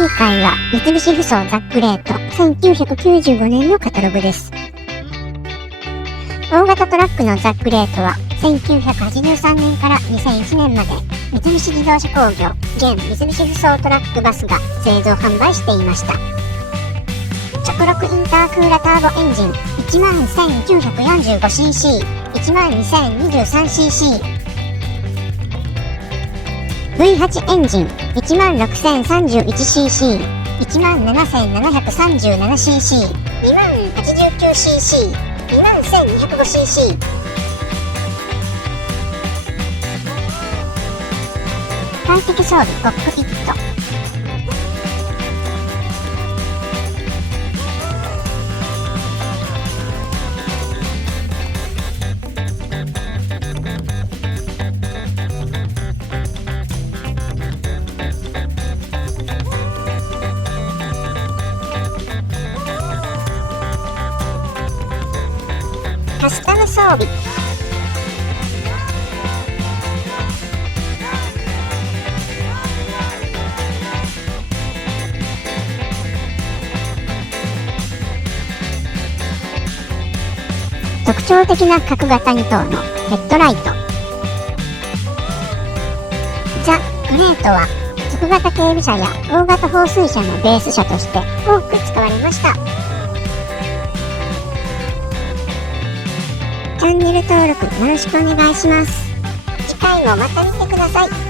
今回は三菱ふそうザ・グレート1995年のカタログです。大型トラックのザ・グレートは1983年から2001年まで三菱自動車工業現三菱ふそうトラックバスが製造販売していました。直6インタークーラターボエンジン 11,945cc、 12,023cc、 V8 エンジン 16,031cc、 17,737cc、 20,089cc、 21,205cc。 快適装備コックピット。カスタム装備。特徴的な角型2灯のヘッドライト。ザ・グレートは直型警備車や大型放水車のベース車として多く使われました。チャンネル登録よろしくお願いします。次回もまた見てください。